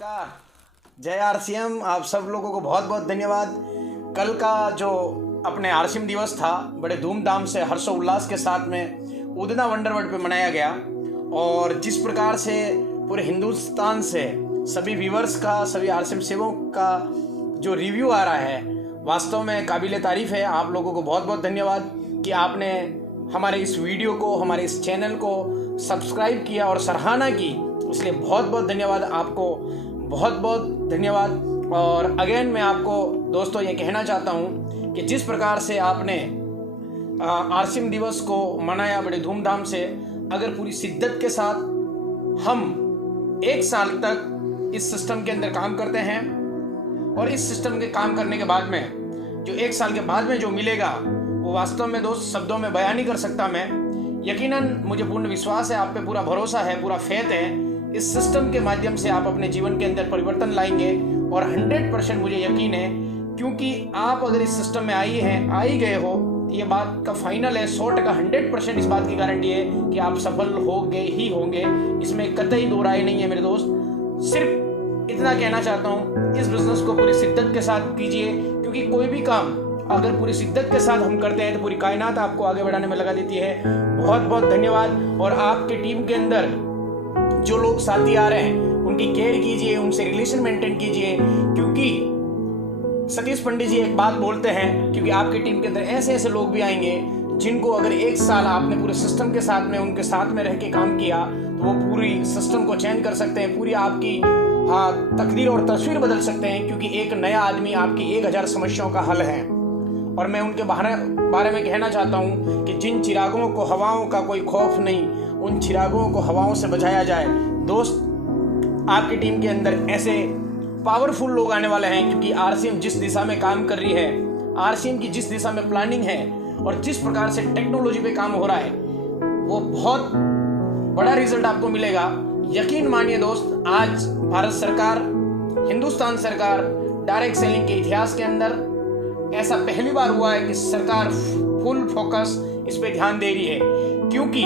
नमस्कार, जय आरसीएम। आप सब लोगों को बहुत बहुत धन्यवाद। कल का जो अपने आरसीएम दिवस था बड़े धूमधाम से हर्षोल्लास के साथ में उदना वंडरवर्ल्ड पे मनाया गया और जिस प्रकार से पूरे हिंदुस्तान से सभी व्यूवर्स का, सभी आरसीएम सेवकों का जो रिव्यू आ रहा है, वास्तव में काबिल तारीफ़ है। आप लोगों को बहुत बहुत धन्यवाद कि आपने हमारे इस वीडियो को, हमारे इस चैनल को सब्सक्राइब किया और सराहना की, इसलिए बहुत बहुत धन्यवाद आपको, बहुत बहुत धन्यवाद। और अगेन मैं आपको दोस्तों ये कहना चाहता हूँ कि जिस प्रकार से आपने आरसीएम दिवस को मनाया बड़े धूमधाम से, अगर पूरी शिद्दत के साथ हम 1 साल तक इस सिस्टम के अंदर काम करते हैं और इस सिस्टम के काम करने के बाद में जो 1 साल के बाद में जो मिलेगा वो वास्तव में दोस्त शब्दों में बयान नहीं कर सकता मैं। यकीनन मुझे पूर्ण विश्वास है, आप पे पूरा भरोसा है, पूरा फेथ है। इस सिस्टम के माध्यम से आप अपने जीवन के अंदर परिवर्तन लाएंगे और 100% मुझे यकीन है, क्योंकि आप अगर इस सिस्टम में आ ही गए हो, ये बात का फाइनल है, 100% 100% इस बात की गारंटी है कि आप सफल होंगे ही होंगे। इसमें कतई दो राय नहीं है मेरे दोस्त। सिर्फ इतना कहना चाहता हूँ, इस बिजनेस को पूरी शिद्दत के साथ कीजिए, क्योंकि कोई भी काम अगर पूरी शिद्दत के साथ हम करते हैं तो पूरी कायनात आपको आगे बढ़ाने में लगा देती है। बहुत बहुत धन्यवाद। और आपके टीम के अंदर जो लोग साथी आ रहे हैं उनकी केयर कीजिए, उनसे रिलेशन मेंटेन कीजिए, क्योंकि सतीश पंडित जी एक बात बोलते हैं, क्योंकि आपकी टीम के अंदर ऐसे ऐसे लोग भी आएंगे जिनको अगर 1 साल आपने पूरे सिस्टम के साथ में उनके साथ में रह के काम किया तो वो पूरी सिस्टम को चेंज कर सकते हैं, पूरी आपकी तकदीर और तस्वीर बदल सकते हैं, क्योंकि एक नया आदमी आपकी 1000 समस्याओं का हल है। और मैं उनके बारे में कहना चाहता हूँ कि जिन चिरागों को हवाओं का कोई खौफ नहीं, उन चिरागों को हवाओं से बचाया जाए। दोस्त, आपकी टीम के अंदर ऐसे पावरफुल लोग आने वाले हैं, क्योंकि आरसीएम जिस दिशा में काम कर रही है, आरसीएम की जिस दिशा में प्लानिंग है और जिस प्रकार से टेक्नोलॉजी पे काम हो रहा है, वो बहुत बड़ा रिजल्ट आपको मिलेगा। यकीन मानिए दोस्त, आज भारत सरकार, हिंदुस्तान सरकार डायरेक्ट सेलिंग के इतिहास के अंदर ऐसा पहली बार हुआ है कि सरकार फुल फोकस इस पे ध्यान दे रही है, क्योंकि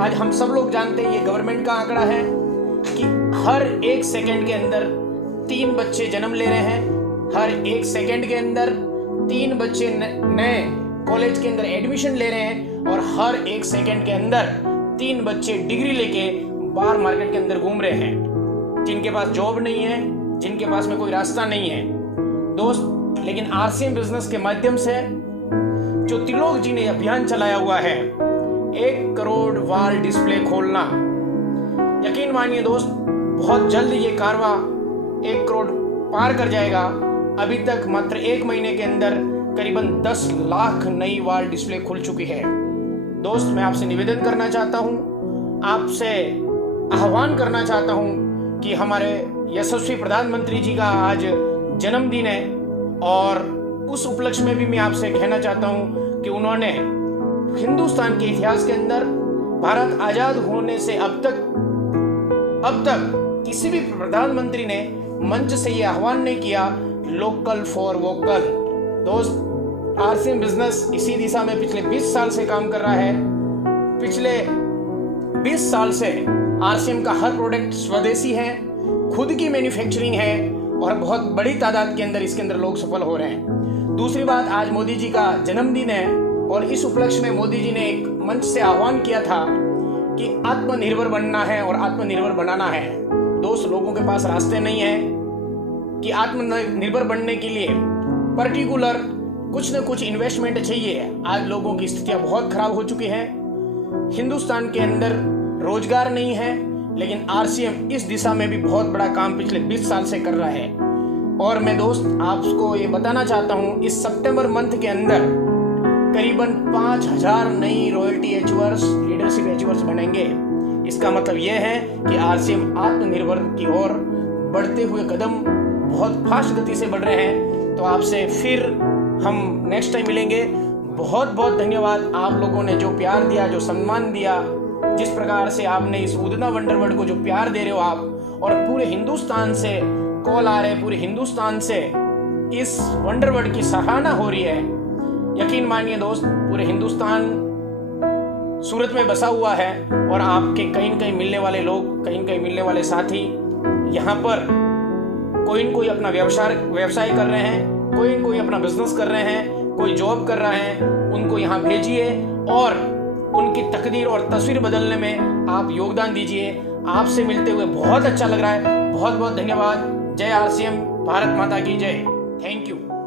आज हम सब लोग जानते हैं, ये गवर्नमेंट का आंकड़ा है कि हर 1 सेकंड के अंदर 3 बच्चे जन्म ले रहे हैं, हर 1 सेकंड के अंदर 3 बच्चे नए कॉलेज के अंदर एडमिशन ले रहे हैं और हर 1 सेकंड के अंदर 3 बच्चे डिग्री लेके बाहर मार्केट के अंदर घूम रहे हैं, जिनके पास जॉब नहीं है, जिनके पास में कोई रास्ता नहीं है दोस्त। लेकिन आरसीएम बिजनेस के माध्यम से जो त्रिलोक जी ने अभियान चलाया हुआ है, 1 करोड़ वॉल डिस्प्ले खोलना, यकीन मानिए दोस्त, बहुत जल्द ये कारवा 1 करोड़ पार कर जाएगा। अभी तक मात्र 1 महीने के अंदर करीबन 10 लाख नई वॉल डिस्प्ले खुल चुकी है। दोस्त, मैं आपसे निवेदन करना चाहता हूँ, आपसे आह्वान करना चाहता हूँ कि हमारे यशस्वी प्रधानमंत्री जी का आज जन्मदिन है और उस उपलक्ष्य में भी मैं आपसे कहना चाहता हूं कि उन्होंने हिंदुस्तान के इतिहास के अंदर भारत आजाद होने से अब तक किसी भी प्रधानमंत्री ने मंच से ये आह्वान नहीं किया, लोकल फॉर वोकल। दोस्त, आरसीएम बिजनेस इसी दिशा में पिछले 20 साल से काम कर रहा है। पिछले 20 साल से आरसीएम का हर प्रोडक्ट स्वदेशी है, खुद की मैन्युफैक्चरिंग है और बहुत बड़ी तादाद के अंदर इसके अंदर लोग सफल हो रहे हैं। दूसरी बात, आज मोदी जी का जन्मदिन है और इस उपलक्ष्य में मोदी जी ने एक मंच से आह्वान किया था कि आत्मनिर्भर बनना है और आत्मनिर्भर बनाना है। दोस्त, लोगों के पास रास्ते नहीं है कि आत्मनिर्भर बनने के लिए पर्टिकुलर कुछ न कुछ इन्वेस्टमेंट चाहिए। आज लोगों की स्थितियां बहुत खराब हो चुकी हैं, हिंदुस्तान के अंदर रोजगार नहीं है, लेकिन आरसीएम इस दिशा में भी बहुत बड़ा काम पिछले 20 साल से कर रहा है। और मैं दोस्त आपको ये बताना चाहता हूँ, इस सितंबर मंथ के अंदर करीबन 5000 नई रॉयल्टी एचवर्स, लीडरशिप एचवर्स बनेंगे। इसका मतलब ये है कि आरसीएम आत्मनिर्भर की ओर बढ़ते हुए कदम बहुत फास्ट गति से बढ़ रहे हैं। तो आपसे फिर हम नेक्स्ट टाइम मिलेंगे। बहुत बहुत धन्यवाद आप लोगों ने जो प्यार दिया, जो सम्मान दिया, जिस प्रकार से आपने इस उदना वंडरवर्ल्ड को जो प्यार दे रहे हो आप, और पूरे हिंदुस्तान से कॉल आ रहे हैं, पूरे हिंदुस्तान से इस वंडरवर्ल्ड की सराहना हो रही है। यकीन मानिए दोस्त, पूरे हिंदुस्तान सूरत में बसा हुआ है और आपके कहीं न कहीं मिलने वाले लोग, कहीं न कहीं मिलने वाले साथी यहाँ पर कोई न कोई अपना व्यवसाय कर रहे हैं, कोई न कोई अपना बिजनेस कर रहे हैं, कोई जॉब कर रहा है, उनको यहाँ भेजिए और उनकी तकदीर और तस्वीर बदलने में आप योगदान दीजिए। आपसे मिलते हुए बहुत अच्छा लग रहा है। बहुत बहुत धन्यवाद। जय RCM, भारत माता की जय। Thank you.